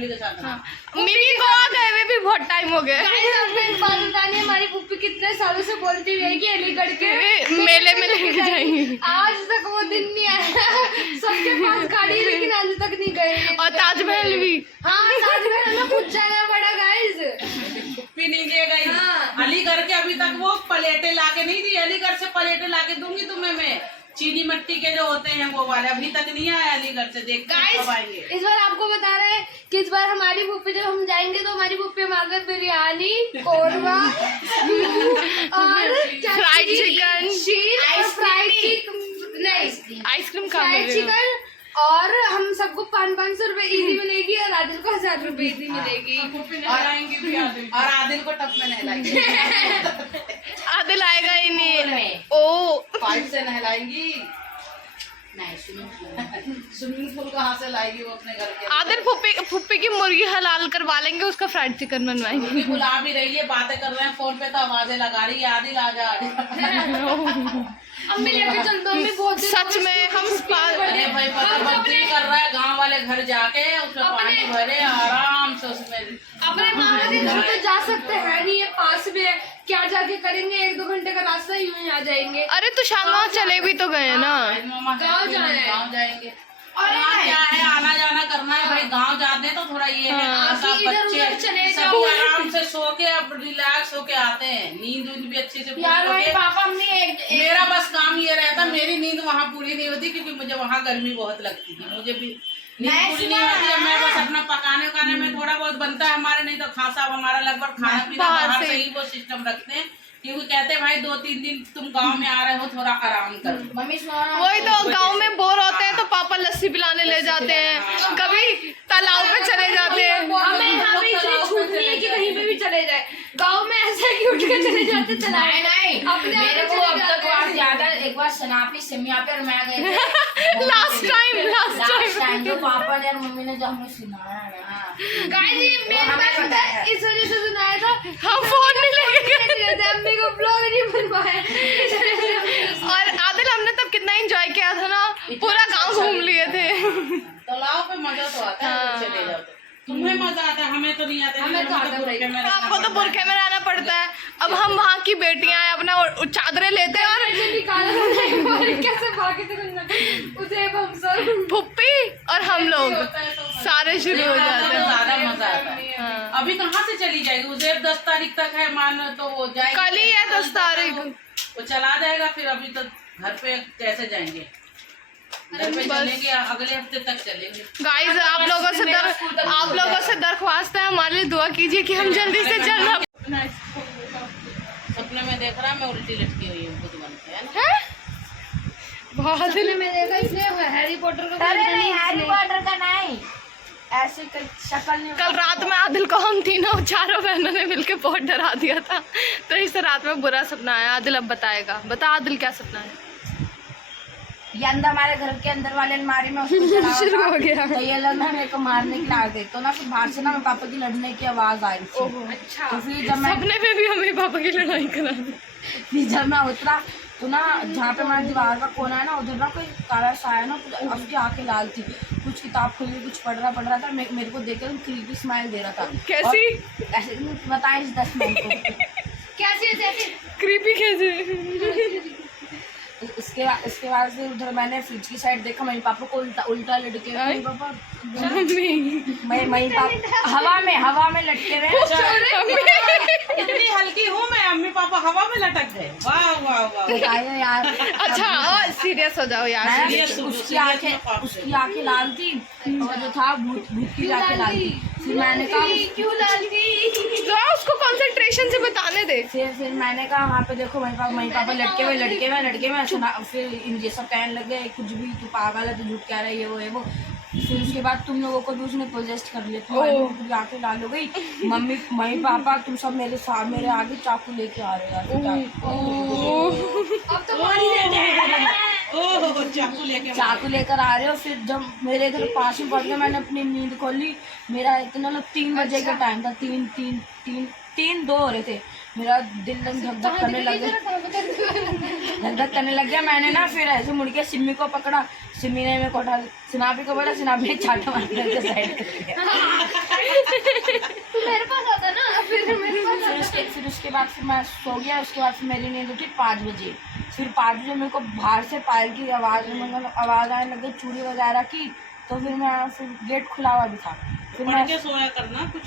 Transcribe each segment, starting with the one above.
Family के साथ। हाँ। मिमी गोवा गए हुए भी बहुत टाइम हो गया। हमारी पुप्पी कितने सालों से बोलती हुई है कि अलीगढ़ के मेले में लेके जाएंगे। आज तक वो दिन नहीं आया। सबके पास गाड़ी है लेकिन आज तक नहीं गए। और ताजमहल भी। हाँ ताजमहल ना कुछ ज्यादा बड़ा गाइस। पुप्पी नहीं दे गई। हाँ। अलीगढ़ के अभी तक वो प्लेटें लाके नहीं दी। अलीगढ़ से प्लेटें लाके दूंगी तुम्हें मैं, चीनी मिट्टी के जो होते हैं वो वाले, अभी तक नहीं आया अलीगढ़ से। देख गाइस इस बार आपको बता रहे हैं कि इस बार हमारी पुप्पी जब हम जाएंगे तो हमारी पुप्पी हमारे बिरयानी, कोरवा और फ्राइड चिकन, फ्राइड चिकन नहीं आइसक्रीम का फ्राइड चिकन, और हम सबको 500 रुपए ईदी मिलेगी और आदिल को 1000 रुपए ईदी मिलेगी। और आदिल को टप में नहलाएंगे। आदिल आएगा ही नहीं। ओ पाइप से नहलाएंगी नहीं, स्विमिंग पूल कहाँ से लाएगी वो अपने घर के। आदिल फुप्पी की मुर्गी हलाल करवा लेंगे, उसका फ्राइड चिकन बनवाएंगे। मम्मी बुला भी रही है, बातें कर रहे हैं फोन पे तो आवाजें लगा रही है, आदिल आ जा। अम्मी लेके चल दो, अम्मी बहुत सच में हम अरे भाई पता बदली कर रहा है, गांव वाले घर जाके उसमें पानी भरे आराम से उसमें। अपने मामा के घर तो जा सकते हैं नहीं, ये पास में है, क्या जाके करेंगे, 1-2 घंटे का रास्ता यूं ही आ जाएंगे। अरे तो शाम चले भी तो गए ना। गाँव जाएंगे और क्या है, आना जाना करना है भाई। गांव जाते हैं तो थोड़ा ये है सब बच्चे सब आराम से सो के अब रिलैक्स होके आते हैं, नींद भी अच्छे से पूरी। पापा हमने मेरा बस काम ये रहता, मेरी नींद वहाँ पूरी नहीं होती क्योंकि मुझे वहाँ गर्मी बहुत लगती थी, मुझे भी नींद पूरी नहीं होती है। मैं बस अपना पकाने उकाने में थोड़ा बहुत बनता है हमारे, नहीं तो खासा हमारा लगभग खाना पीना बाहर से ही वो सिस्टम रखते हैं, क्योंकि कहते हैं भाई 2-3 दिन तुम गांव में आ रहे हो, थोड़ा आराम करो। मम्मी वही तो, गांव में बोर होते हैं तो पापा लस्सी पिलाने ले जाते हैं, कभी तालाब में चले जाते हैं। हमें इतनी छूट नहीं है कि कहीं पे भी चले जाए। गांव में ऐसा है कि उठ के चले जाते नहीं मेरे को अब तक बात याद है, एक बार सनापी सिमिया पे मैं गए थे लास्ट टाइम जो पापा ने और मम्मी ने जो हमें सुनाया है ना, गाइस ये मेरे पास पता है इस वजह से सुनाया था, हम फोन नहीं लेके गए थे, अम्मी को ब्लॉग नहीं बनवाया। और आदिल हमने तब कितना एंजॉय किया था ना, पूरा गांव घूम लिए थे। तालाब पे मजा तो आता है, चले जाओ तो तुम्हें मजा आता है, हमें तो नहीं आता। हमें तो आता है, आपको तो बुरखे में रहना पड़ता है। अब हम वहाँ की बेटियां हैं, अपना चादरें लेते हैं और कैसे भागे थे उसे हम सब फुप्पी और हम लोग सारे शुरू हो जाते हैं। ज्यादा मजा आता है। अभी कहाँ से चली जाएगी, उजेब 10 तारीख तक है मानो तो वो जाएगी, कल ही है 10 तारीख, वो चला जाएगा। फिर अभी तो घर पे कैसे जाएंगे, घर पे चलेंगे अगले हफ्ते तक चलेंगे। गाइस आप लोगों से दरख्वास्त है, हमारे लिए दुआ कीजिए कि हम जल्दी से जल्द। सपने में देख रहा मैं उल्टी लटकी हुई हूँ खुद बन के, है ना। बहुत में देखा इसलिए हैरी पॉटर का हैरी पॉटर का नहीं, ऐसे शक्ल नहीं। कल रात में आदिल को हम तीनों चारों बहनों ने मिलके बहुत डरा दिया था, तो इस रात में बुरा सपना आया। आदिल अब बताएगा, बता आदिल क्या सपना है। ये अंदर हमारे घर के अंदर वाले अलमारी में उसको चढ़ा शुरू हो गया। तो ये लग मेरे को मारने के लिए आ गए, तो ना फिर बाहर से ना मेरे पापा की लड़ने की आवाज आ रही थी। अच्छा तो फिर जब मैं सपने में भी हमें पापा की लड़ाई करा दी। फिर जब मैं उतरा तो ना जहाँ पे हमारे दीवार का कोना है ना, उधर ना कोई काला सा आया ना, उसकी आंखें लाल थी, कुछ किताब खुली कुछ पढ़ रहा था, मेरे को देख के क्रीपी स्माइल दे रहा था। कैसी? ऐसे बताएं 10 मिनट को कैसी क्रीपी कैसे? इसके बाद से उधर मैंने फ्रिज की साइड देखा, मेरे पापा को उल्टा लटके हुए, पापा मैं हवा में लटके हुए। इतनी हल्की हूँ मैं, अम्मी पापा हवा में लटक गए। वाह वाह वाह यार। अच्छा सीरियस हो जाओ यार। उसकी आंखें लाल थी और जो था भूत की आंखें लाल थी। फिर मैंने कहा क्यों लाल थी, तो उसको कंसंट्रेशन से बताने दे। फिर मैंने कहा वहाँ पे देखो मम्मी पापा लटके हुए फिर ये सब कहने लगे कुछ भी, तू पागल है, तू झूठ कह रहा है, ये वो। फिर उसके बाद तुम लोगों को भी उसने पोजेस्ट कर लिया, तुम्हारी आंखें लाल हो गई। मम्मी पापा तुम सब मेरे आगे चाकू लेके आ रहे हो। अब तो पानी चाकू लेकर आ रहे हो। फिर जब मेरे इधर पास में पड़ गया, मैंने अपनी नींद खोली। मेरा इतना 3 बजे का टाइम था, 3-2 हो रहे थे। मेरा दिल धक धक करने लग गया। मैंने ना फिर ऐसे मुड़ के सिम्मी को पकड़ा, सिमी ने मेरे को उठा, सिनापी को बोला, सिनापी ने चाटा मार के साइड कर दिया। तू मेरे पास आता ना, फिर मेरे पास फिर उसके बाद फिर मैं सो गया। उसके बाद फिर मेरी नींद उठी 5 बजे। फिर 5 बजे मेरे को बाहर से पायल की आवाज़ आने लगी, चूड़ी वगैरह की। तो फिर मैं फिर गेट खुला हुआ भी था। फिर पढ़ मैं के सोया करना कुछ,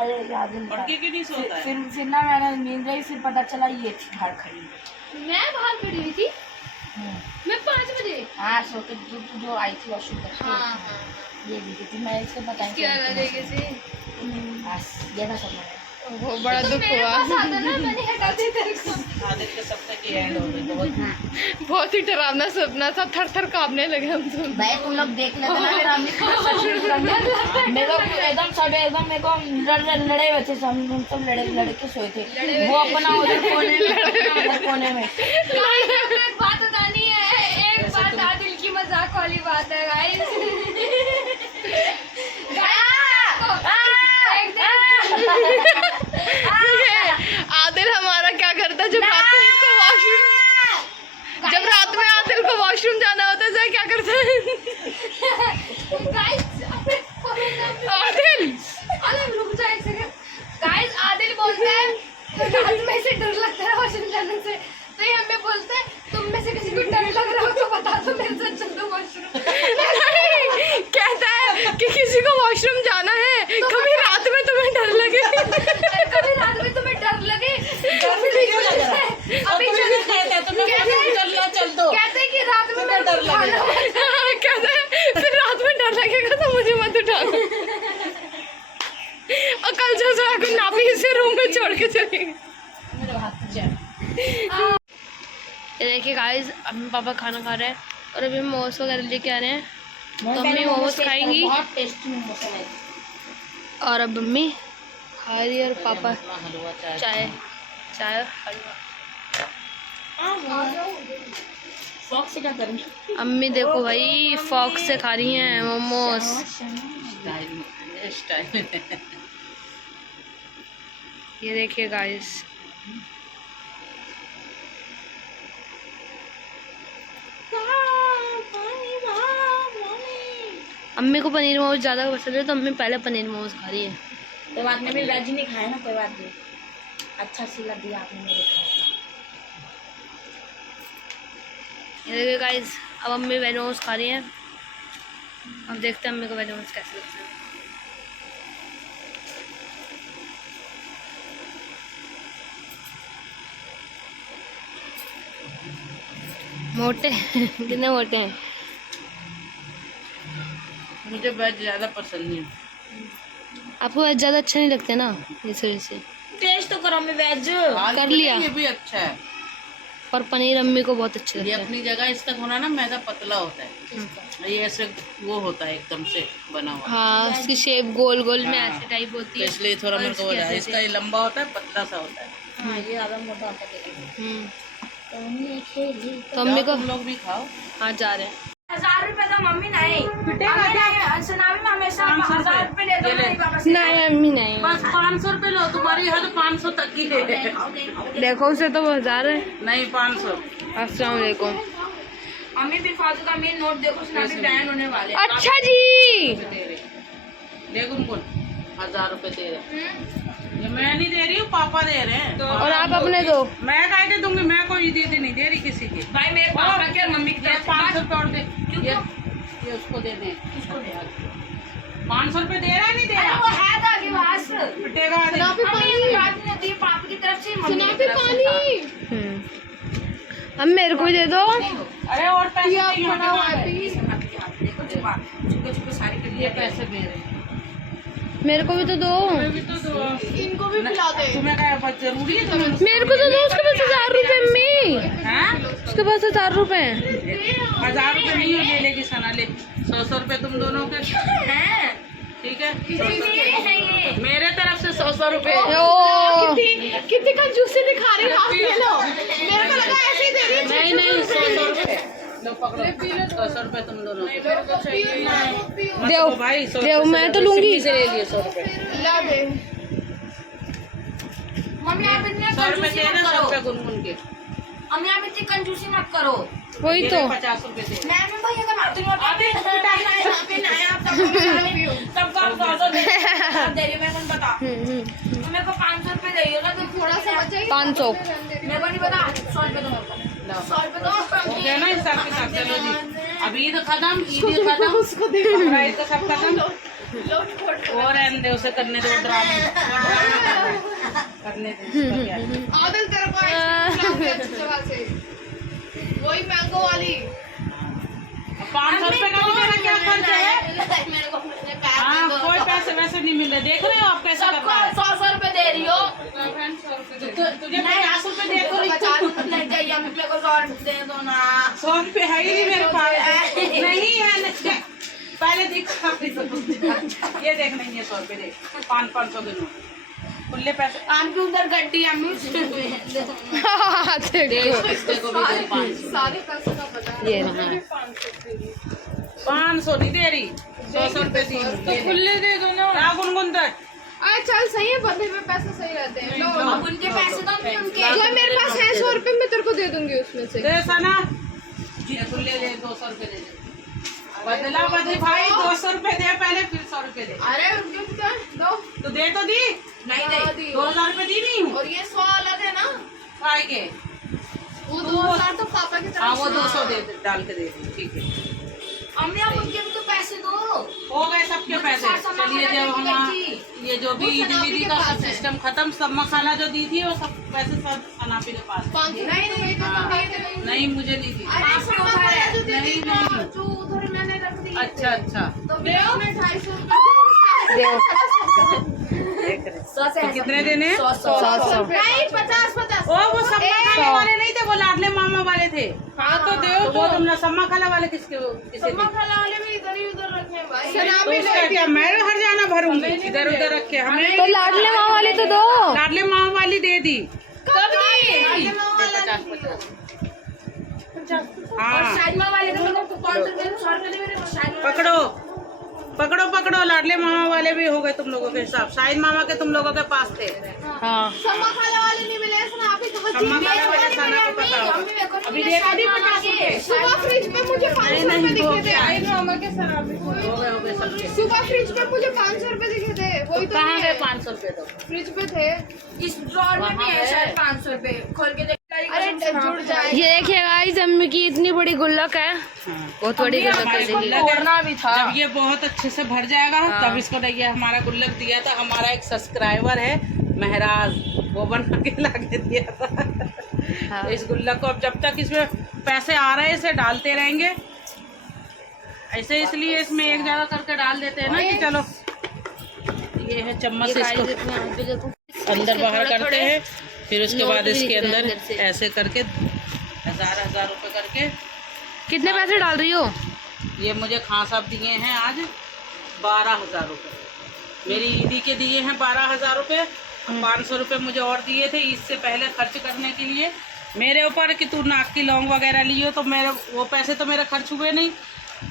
अरे याद ही नहीं पढ़ था। के क्यों नहीं सोता है? फिर ना मैंने नींद गई। फिर पता चला ये थी बाहर खड़ी। मैं बाहर खड़ी हुई थी। मैं 5 बजे। हाँ, सो के जो आई थी वॉशरूम करके। हाँ ये भी थी, मैं इसको बताई क्या लगे से बस ये था सब मैंने। वो बड़ा तो दुख मेरे हुआ। पास आता ना, मैंने हटा दी तेरे को। आदित्य के सब तक एंड हो गई बहुत। बहुत ही डरावना सपना था, थर थर कांपने लगे हम तो। भाई तुम लोग देख लेते ना मेरा मेरे को एकदम सब एकदम मेरे को लड़े हुए थे। सब लड़े के सोए थे। वो अपना उधर कोने में गाइस, आपको एक बात बतानी है। एक बात आदिल की मजाक वाली बात है गाइस। आदिल हमारा क्या करता जब रात में इसको वॉशरूम, जब रात में आदिल को वॉशरूम जाना होता है क्या करता है? आदिल रुक जा एक सेकंड। गाइस, आदिल बोलता है रात में से डर लगता है वॉशरूम जाने से, तो ये हमें बोलता है तुम में से किसी को डर लग रहा हो तो बता दो, मेरे साथ चल दो वॉशरूम। कहता है कि किसी को वॉशरूम जाना है, कभी रात में तुम्हें डर लगे। कभी रात में तुम्हें डर लगे अभी चल दो। कहते हैं कि रात में मैं डर लगे। कहता है फिर रात में डर लगेगा तो मुझे मत उठाना। और कल जो को नापी से रूम में छोड़ के चलेंगे। ये देखिए गाइस, अम्मी पापा खाना खा रहे हैं और अभी मोमोज वगैरह लेके आ रहे हैं, तो अम्मी मोमोज खाएंगी। बहुत टेस्टी मोमोज है। और अब अम्मी खा रही है और पापा हलवा चाय चाय हलवा। फॉक्स से क्या करूँ? अम्मी देखो भाई फॉक्स से खा रही हैं मोमोज। स्टाइल। ये देखिए गाइस, अम्मी को पनीर मोमोज ज़्यादा पसंद है तो अम्मी पहले पनीर मोमोज खा रही है। कोई बात नहीं, मेरी वेज नहीं खाया ना, कोई बात नहीं। अच्छा सिला दिया आपने मेरे को। ये देखिए गाइस, अब अम्मी वेज मोमोज खा रही हैं। अब देखते हैं अम्मी को वेज मोमोज कैसे लगते हैं। मोटे कितने मोटे हैं? मुझे वेज ज्यादा पसंद नहीं। आपको वेज ज़्यादा अच्छा नहीं लगता ना, इस वजह से। टेस्ट तो करो मैं वेज। कर लिया। ये भी अच्छा है। पर पनीर अम्मी को बहुत अच्छा ये लगता है। अपनी जगह, इसका थोड़ा ना मैदा पतला होता है, ये ऐसे वो होता है एकदम से बना हुआ। हाँ, उसकी शेप गोल गोल में हाँ। ऐसे टाइप होती तो है। इसलिए थोड़ा और मेरे को इसकी वजह है। ऐसे इसका ये लंबा होता है, पतला सा होता है। हाँ, ये ज़्यादा मोटा होता है। तो अम्मी को तुम लोग भी खाओ। हाँ जा रहे हैं। 1000 रुपए तो मम्मी नहीं, मम्मी नहीं, सुनामी में हमेशा 1000 रुपए ले दो, नहीं वापस नहीं अम्मी नहीं, बस 500 रुपए लो, तुम्हारी हद 500 तक की है। देखो उसे तो 1000 है। नहीं 500। अस्सलाम वालेकुम। मम्मी फिर फालतू का मेन नोट देखो, सुनामी बैन होने वाले। अच्छा जी, देख उनको 1000 रुपए दे रहे। ये मैं नहीं दे रही हूँ, पापा दे रहे हैं। और आप अपने दो। मैं काहे के दूंगी, मैं कोई दीदी नहीं दे रही किसी की। भाई मेरे पापा के और मम्मी के 500 रुपए और दे। ये उसको दे दें। किसको दे? 500 रुपए दे रहा है नहीं दे रहा? वो है तो आगे पास पिटेगा आदमी। मम्मी बात नहीं होती, पापा की तरफ से मम्मी की तरफ से। अब मेरे को ही दे दो। अरे और पैसे नहीं है। देखो चुपके चुपके सारी कर ये पैसे दे रहे हैं। मेरे को भी तो दो। इनको भी पिला दे। तुम्हें क्या जरूरी है? तुम्हें मेरे को तो दो, उसके पास 1000 रुपए अम्मी, हैं? उसके पास 1000 रुपए हैं। 1000 रुपए नहीं हो, ले लेगी सना ले। 100 रुपए तुम दोनों के, हैं। ठीक है? मेरे तरफ से 100 रुपए। ओ कितनी कंजूसी दिखा रही हो मेरे को लगा ऐसे ही दे रही है। नहीं 100 रुपए लो, पकड़ो। 100 रुपए तुम दोनों के। देव भाई 100 देव, मैं तो लूंगी। से ले लिए 100 रुपए। ला दे। मम्मी आप इतने 100 रुपए दे रहे, 100 रुपए गुनगुन के। अम्मी आप इतनी कंजूसी मत करो। वही तो 50 रुपए दे। मैं भैया का नाती नहीं होता। अभी नया सबका 100 दे रही हूँ मैं कौन बता। तो मेरे को 500 रुपए देगा तो थोड़ा सा बचा ही 500 मेरे को नहीं पता। 100 रुपए दो मेरे को। 100 रुपए दो। हो गया ना हिसाब के साथ। चलो जी, अब ईद खत्म, ईद खत्म, बकरा ईद तो सब खत्म। और रहने दे, उसे करने दो ड्रामा, करने दे उसका क्या है। आदिल तेरे को आइसक्रीम खिलाऊंगी अच्छी जगह से, वही मैंगो वाली। 500 रुपए का भी मेरा क्या खर्च है? मेरे को मेरे पैसे हाँ, दो। कोई पैसे वैसे नहीं मिल रहे। देख रहे हो आप कैसा कर सबको रहा है? 100 रुपए दे रही हो। तुझे 50 रुपए दे तो 50 रुपए नहीं चाहिए मुझे को 100 रुपए दे दो ना। 100 रुपए है ही नहीं मेरे पास। नहीं है ना। पहले दिखा, ये देख, नहीं है 100 रुपए देख, 500 के नोट खुले पैसे। कान के उधर गड्डी अम्मी देखो भी दे 500। सारे पैसे का पता है। ये 500 नहीं दे रही, 100 रुपए दी। तो खुले दे दो ना। क्या गुनगुन तक अरे चल सही है, बंधे में पैसे सही रहते हैं। लो अब उनके पैसे दो अम्मी उनके। जो मेरे पास है 100 रुपए मैं तेरे को दे दूंगी उसमें से। दे सना, ये खुले ले 200 रुपए दे दे। बदला बदली भाई, 200 रुपए दे पहले, फिर 100 रुपए दे। अरे रुक क्या दो। तो दे तो दी, नहीं दी। 2000 रुपए दी नहीं हूँ। और ये 100 अलग है ना, आएंगे वो 2000 तो पापा की हाँ, तरफ वो से। 200 दे डाल के दे दी, ठीक है। अम्मी आप उनके भी तो पैसे दो। हो गए सबके पैसे। चलिए, जब हम ये जो भी ईद दीदी का सब सिस्टम खत्म, सब मसाला जो दी थी वो सब पैसे सब अनापी के पास। 500 नहीं नहीं नहीं नहीं, मुझे नहीं दी। अरे सामान वाला जो दे दी नहीं, ना, जो उधर मैंने रख दी। अच्छा अच्छा, तो फिर उसमें 250 तो कितने देने हैं? 100 नहीं 50 ओ, वो सम्मा खाने वाले नहीं थे, वो लाडले मामा वाले थे। हाँ तो दे तो वो तुमने सम्मा खाला वाले किसके किसे दी? खाने वाले भी इधर ही उधर रखे हैं भाई। तो उसका क्या, मैं हर जाना भरूंगी? इधर उधर रखे हमें। तो लाडले माँ वाली तो दो। लाडले मामा वाली दे दी। कब दी? 50-50। हाँ, शाइमा वाले का मेरे को 500 रुपए 100 रुपए दे मेरे को। शाइमा पकड़ो पकड़ो पकड़ो, लाडले मामा वाले भी हो गए तुम लोगों के हिसाब। शाहिद मामा के तुम लोगों के पास थे। हाँ सम्मा खाने वाले नहीं मिले इसमें, आप ही कहाँ सम्मा थी? खाने वाले खाना को पता होगा। अम्मी मेरे को अभी नहीं देखो मिले, नहीं, 50 रुपए। सुबह फ्रिज पे मुझे 500 नहीं, रुपए वो दिखे थे। क्या है? आई ड्रामा के सर अभी हो गए सबके। सुबह फ्रिज पे मुझे 500 रुपए दिखे थे। वही तो कहाँ नहीं गए है। 500 रुपए? तो फ्रिज पे थे। इस ड्रॉर में भी है शायद 500 रुपए। खोल के देख। अरे जुड़ जाए। ये देखिए गाइस, अम्मी की इतनी बड़ी गुल्लक है, बहुत बड़ी गुल्लक है। हमारी देखिए गुल्लक तोड़ना भी था। जब ये बहुत अच्छे से भर जाएगा तब इसको ये हमारा गुल्लक दिया था। हमारा एक सब्सक्राइबर है महराज, वो बना के ला के दिया था। हाँ। तो इस गुल्लक को अब जब तक इसमें पैसे आ रहे हैं इसे डालते रहेंगे। ऐसे इसलिए इसमें एक जगह करके डाल देते हैं ना कि चलो, ये है चम्मच से इसको अंदर बाहर करते हैं, फिर उसके बाद इसके अंदर ऐसे करके 1000 रुपए करके। कितने पैसे डाल रही हो? ये मुझे खां साहब दिए हैं आज 12,000 रुपये। मेरी ईदी के दिए हैं 12,000 रुपये। 500 रुपये मुझे और दिए थे इससे पहले खर्च करने के लिए मेरे ऊपर कि तू नाक की लौंग वगैरह लियो। तो मेरे वो पैसे तो मेरे खर्च हुए नहीं।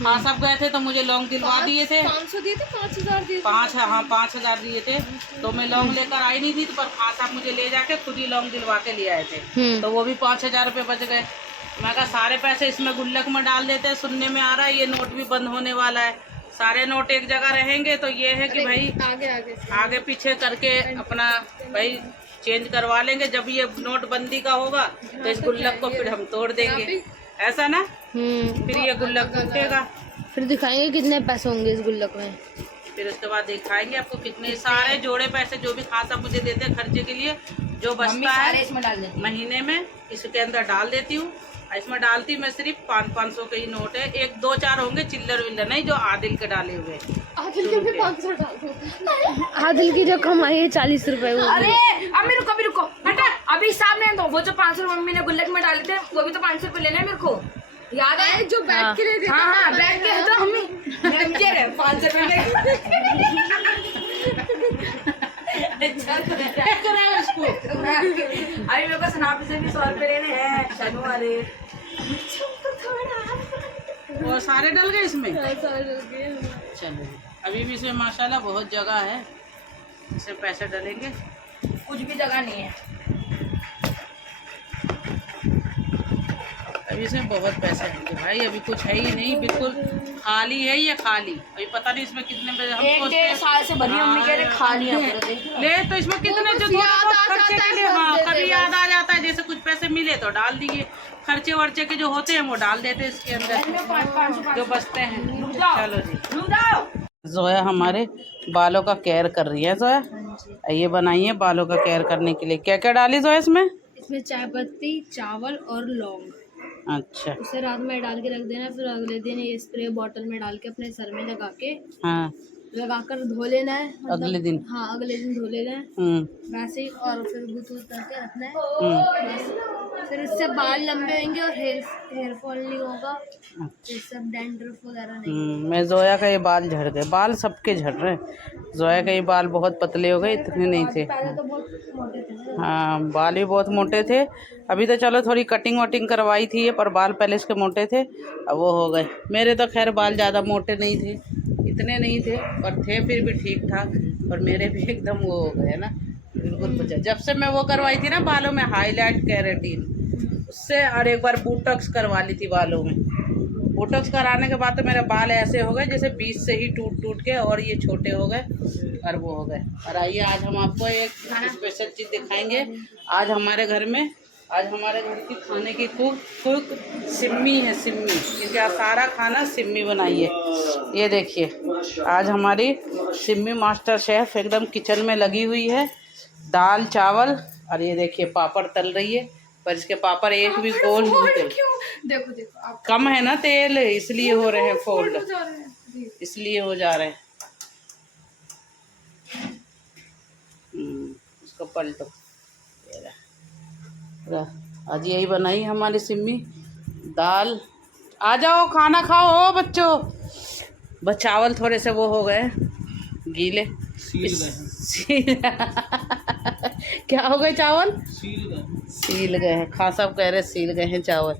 खां साहब गए थे तो मुझे लौंग दिलवा दिए थे। 500 दिए थे, 5000 दिए थे। 5,000 दिए थे। तो मैं लौंग लेकर आई नहीं थी, तो पर खां साहब मुझे ले जाके खुद ही लौंग दिलवा के ले आए थे। तो वो भी 5,000 रुपये बच गए। मैं कहा सारे पैसे इसमें गुल्लक में डाल देते हैं। सुनने में आ रहा है ये नोट भी बंद होने वाला है। सारे नोट एक जगह रहेंगे तो ये है कि भाई आगे आगे से। आगे पीछे करके अपना भाई चेंज करवा लेंगे। जब ये नोट बंदी का होगा तो इस गुल्लक को फिर हम तोड़ देंगे, ऐसा ना? फिर ये गुल्लक टूटेगा। फिर दिखाएंगे कितने पैसे होंगे इस गुल्लक में। फिर उसके बाद दिखाएंगे आपको कितने सारे जोड़े पैसे जो भी खासा मुझे देते हैं खर्चे के लिए, जो बचता है इसमें डाल देती महीने में इसके अंदर डाल देती हूँ। इसमें डालती मैं सिर्फ 500 के ही नोट है। 1-2-4 होंगे चिल्लर विल्लर नहीं, जो आदिल के डाले हुए। आदिल के भी 500 डाल दो। आदिल की जो कमाई है 40 रुपए वो अरे अम्मी रुको, अभी रुको, हटा अभी सामने दो। वो जो 500 रुपये मम्मी ने गुल्लक में डाले थे वो भी तो 500 रुपये लेना है मेरे को, याद है? जो बैठ के ले हाँ हाँ बैठ के तो अम्मी मुझे 500 रुपये अभी मेरे को सनापी से भी 100 रुपये लेने हैं शनु वाले। वो सारे डल गए इसमें। चलो, अभी भी इसमें माशाल्लाह बहुत जगह है, इसमें पैसे डलेंगे। कुछ भी जगह नहीं है। अभी इसमें बहुत पैसे होंगे भाई, अभी कुछ है ही नहीं, बिल्कुल खाली है ये, खाली। अभी पता नहीं इसमें कितने पैसे, हम एक सोचते हैं 1.5 साल से बनी मम्मी कह रहे खा लिया ले, तो इसमें कितने जो थोड़ा बहुत खर्चे के लिए, हाँ कभी याद आ जाता है, जैसे कुछ पैसे मिले तो डाल दिए, खर्चे वर्चे के जो होते हैं वो डाल देते हैं इसके अंदर जो बचते हैं। चलो जी, जोया हमारे बालों का केयर कर रही है। जोया ये बनाई है बालों का केयर करने के लिए, क्या क्या डाली जोया इसमें? इसमें चाय पत्ती, चावल और लौंग। अच्छा, उसे रात में डाल के रख देना, फिर अगले दिन ये स्प्रे बॉटल में डाल के अपने सर में लगा के हाँ लगाकर धो लेना है, मतलब अगले दिन। हाँ अगले दिन धो लेना है वैसे ही, और फिर गुथ करके रखना है बस। फिर इससे बाल लंबे होंगे और हेयर फॉल नहीं होगा, ये सब डैंड्रफ वगैरह नहीं। मैं जोया का ये बाल झड़ गए, बाल सबके झड़ रहे हैं। जोया के ये बाल बहुत पतले हो गए, इतने नहीं थे। पहले तो बहुत मोटे थे। हाँ बाल भी बहुत मोटे थे, अभी तो चलो थोड़ी कटिंग वटिंग करवाई थी ये, पर बाल पहले इसके मोटे थे, अब वो हो गए। मेरे तो खैर बाल ज़्यादा मोटे नहीं थे, इतने नहीं थे, पर थे फिर भी ठीक ठाक, और मेरे भी एकदम वो हो गए ना बिल्कुल कुछ। जब से मैं वो करवाई थी ना बालों में हाईलाइट केराटिन, उससे, और एक बार बोटॉक्स करवा ली थी बालों में। बोटॉक्स कराने के बाद तो मेरे बाल ऐसे हो गए जैसे बीच से ही टूट टूट के, और ये छोटे हो गए और वो हो गए। और आइए आज हम आपको एक स्पेशल चीज़ दिखाएंगे। आज हमारे घर की खाने की कुक सिम्मी है, सिम्मी, क्योंकि आज सारा खाना सिम्मी बनाई है। ये देखिए आज हमारी सिम्मी मास्टर शेफ़ एकदम किचन में लगी हुई है। दाल चावल, और ये देखिए पापड़ तल रही है, पर इसके पापड़ एक भी गोल नहीं निकल। देखो देखो आप, कम है ना तेल, इसलिए हो रहे हैं फोल्ड, इसलिए हो जा रहे हैं। इसको पलटो। आज यही बनाई हमारी सिम्मी दाल। आ जाओ खाना खाओ हो बच्चों। बस चावल थोड़े से वो हो गए गीले, क्या हो गए चावल? सील गए हैं। खां साहब कह रहे सील गए हैं चावल।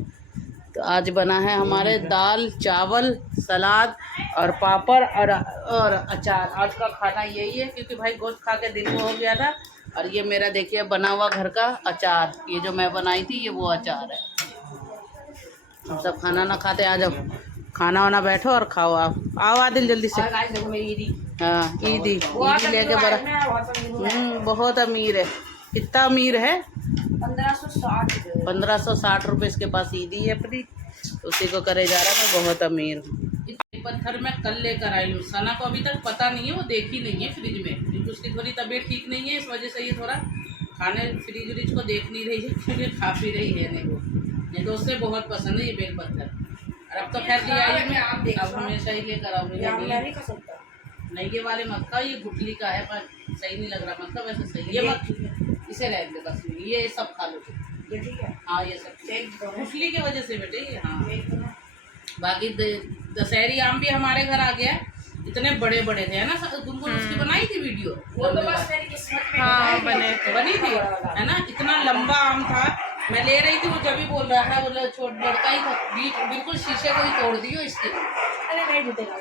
तो आज बना है हमारे दाल चावल सलाद और पापड़ और अचार। आज का खाना यही है, क्योंकि भाई गोश्त खा के दिन वो हो गया था। और ये मेरा देखिए बना हुआ घर का अचार, ये जो मैं बनाई थी ये वो अचार है। हम सब खाना ना खाते, आ जाओ खाना वाना बैठो और खाओ। आप आओ आदिल जल्दी से। हाँ ईदी लेके बड़ा बहुत अमीर है। कितना अमीर है? 1560 रुपये इसके पास ईदी है अपनी, उसी को करे जा रहा है। मैं बहुत अमीर हूँ। पत्थर मैं कल लेकर आई हूँ। सना को अभी तक पता नहीं है, वो देखी नहीं है फ्रिज में, क्योंकि उसकी थोड़ी तबीयत ठीक नहीं है, इस वजह से ये थोड़ा खाने फ्रिज व्रिज को देख नहीं रही है, क्योंकि खा पी रही है नहीं तो उससे बहुत पसंद है ये बेल पत्थर। और अब तो खैर लिया ही मैं, अब हमेशा ही लेकर आऊँगी। नहीं ये वाले मत खाओ, ये गुठली का है, पर सही नहीं लग रहा मत खाओ, वैसे सही ये मत, इसे रहने दो बस। ये सब खा लो ये ठीक है। हाँ ये सब गुठली की वजह से बेटे ये। हाँ बाकी दशहरी आम भी हमारे घर आ गया। इतने बड़े बड़े थे, है ना गुनगुन? उसकी बनाई थी वीडियो, वो तो बस मेरी किस्मत में हाँ बनी थी, है ना? इतना लंबा आम था, मैं ले रही थी, वो जब भी बोल रहा था, बोला छोट लड़का ही था, बिल्कुल शीशे को ही तोड़ दियो इसके। अरे नहीं जुटेगा।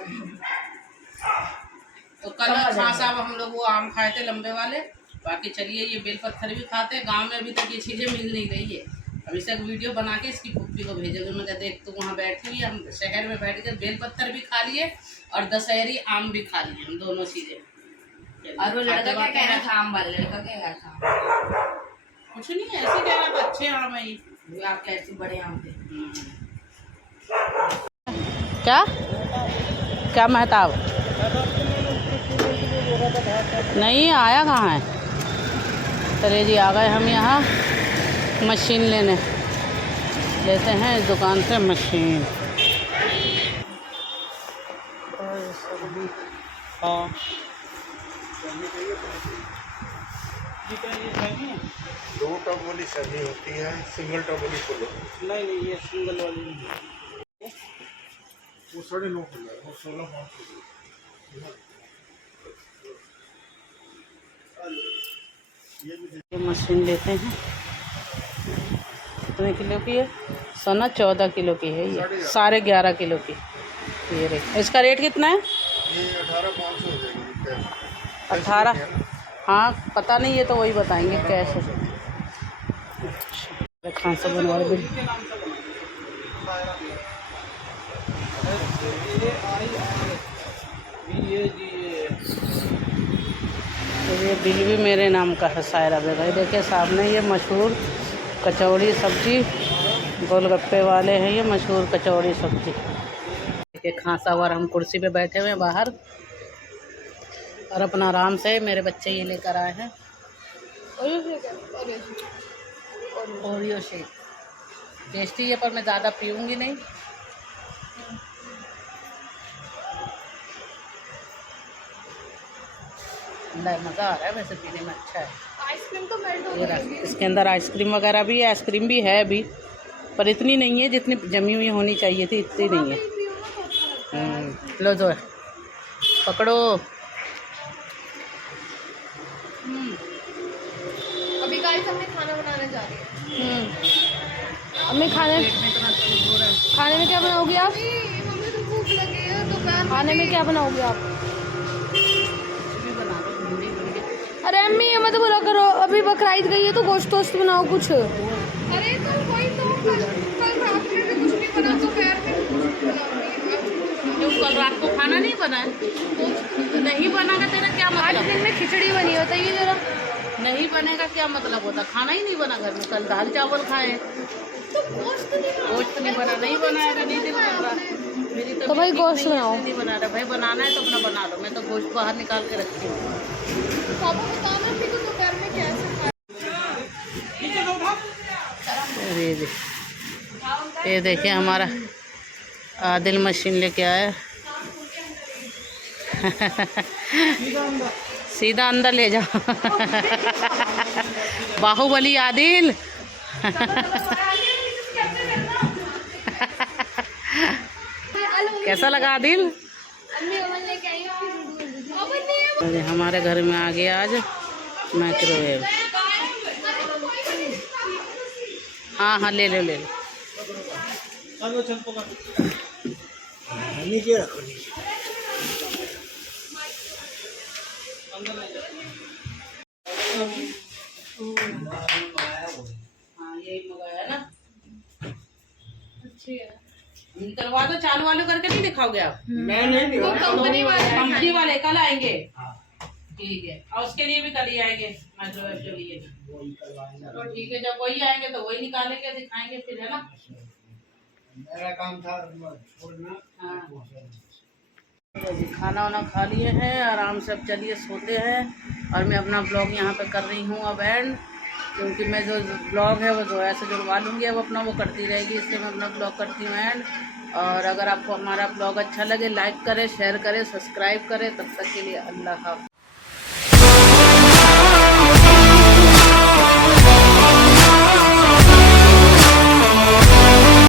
तो कल खां साहब हम लोग वो आम खाए थे लंबे वाले। बाकी चलिए ये बेल पत्थर भी खाते हैं। गाँव में अभी तक ये चीज़ें मिल नहीं रही है। अब इसे वीडियो बना के इसकी पुप्पी को भेजोगे। मैं कहते देख तू वहाँ बैठी हुई, हम शहर में बैठ कर बेल पत्थर भी खा लिए और दशहरी आम भी खा लिए, हम दोनों चीज़ें। और वो लड़का क्या कह रहा था? आम वाला लड़का क्या कह रहा था? कुछ नहीं, ऐसे कह रहा था अच्छे आम है ये, आप कैसे बड़े आम थे। क्या क्या महताब नहीं आया, कहाँ है? चलिए जी आ गए हम यहाँ मशीन लेते हैं इस दुकान से मशीन। हाँ दो टॉप वाली सर्दी होती है, सिंगल टॉप वाली फुल। नहीं ये सिंगल वाली नहीं है। वो 9.5 फुल है, वो 16 ये मशीन लेते हैं। कितने किलो की है? सोना 14 किलो की है ये, 11.5 किलो की ये रेट। इसका रेट कितना है? ये 18,500 हो जाएगी। 18? हाँ पता नहीं, ये तो वही बताएंगे कैसे। खांसा बनवा ये बिल भी मेरे नाम का है सायरा बेगम। देखिए सामने ये मशहूर कचौड़ी सब्जी गोलगप्पे वाले हैं, ये मशहूर कचौड़ी सब्जी। देखिए खांसा हुआ, हम कुर्सी पे बैठे हुए हैं बाहर और अपना आराम से मेरे बच्चे ये लेकर आए हैं ओरियो शेक। टेस्टी है पर मैं ज़्यादा पीऊँगी नहीं। मज़ा आ रहा है वैसे पीने में, अच्छा है। आइसक्रीम तो मेल्ट हो ये रहा, गई। इसके अंदर आइसक्रीम वगैरह भी है, आइसक्रीम भी है अभी पर इतनी नहीं है जितनी जमी हुई होनी चाहिए थी, इतनी नहीं है। लो जो है पकड़ो। अभी गाइस हमने खाना बनाने जा रही है। अम्मी खाने पेट में इतना दर्द हो रहा है। खाने में क्या बनाओगी आप? हमें तो भूख लगी है दोपहर खाने में क्या बनाओगी आप? कुछ भी बना दो, भिंडी भिंडी। अरे अम्मी ये मत बुरा करो, अभी बकराईद गई है तो गोश्त वोश्त बनाओ कुछ। अरे तो वही तो कल रात में भी कुछ नहीं बना, दोपहर में भी कुछ नहीं बना। क्यों कल रात को खाना नहीं बना है? नहीं बना तेरा क्या आज मतलब? दिन में खिचड़ी बनी है, बताइए जरा। नहीं बनेगा क्या मतलब होता? खाना ही नहीं बना घर में, कल दाल चावल खाए। तो गोश्त नहीं बना, नहीं बनाएगा, नहीं दिल कर रहा मेरी तो भाई ठीक गोश्त नहीं है, बनाओ। इसलिए नहीं बना रहा। भाई बनाना है तो अपना बना लो, मैं तो गोश्त बाहर निकाल के रखती हूँ। पापा बताना कि तो दोपहर में कैसे खाए। ये देखिए हमारा आदिल मशीन लेके आया। सीधा अंदर ले जाओ। बाहुबली आदिल। कैसा लगा आदिल? अरे हमारे घर में आ गया आज माइक्रोवेव। हाँ हाँ ले लो ले लो। नीचे रखो नीचे। हाँ यही मंगाया ना। अच्छी है, निकलवा दो। चालू वालू करके नहीं दिखाओगे आप? मैं नहीं दिखा। कंपनी वाले कल आएंगे। ठीक है, और उसके लिए भी कल ही आएंगे माइक्रोवेव के लिए। तो ठीक है, जब वही आएंगे तो वही निकालेंगे दिखाएंगे फिर, है ना? मेरा काम था छोड़ना। हाँ तो जी खाना वाना खा लिए हैं, आराम से अब चलिए सोते हैं। और मैं अपना ब्लॉग यहाँ पे कर रही हूँ अब एंड, क्योंकि मैं जो ब्लॉग है वो जो ऐसे जुड़वा लूँगी अब अपना, वो करती रहेगी, इसलिए मैं अपना ब्लॉग करती हूँ एंड। और अगर आपको हमारा ब्लॉग अच्छा लगे लाइक करें, शेयर करें, सब्सक्राइब करें। तब तक के लिए अल्लाह हाफ़िज़।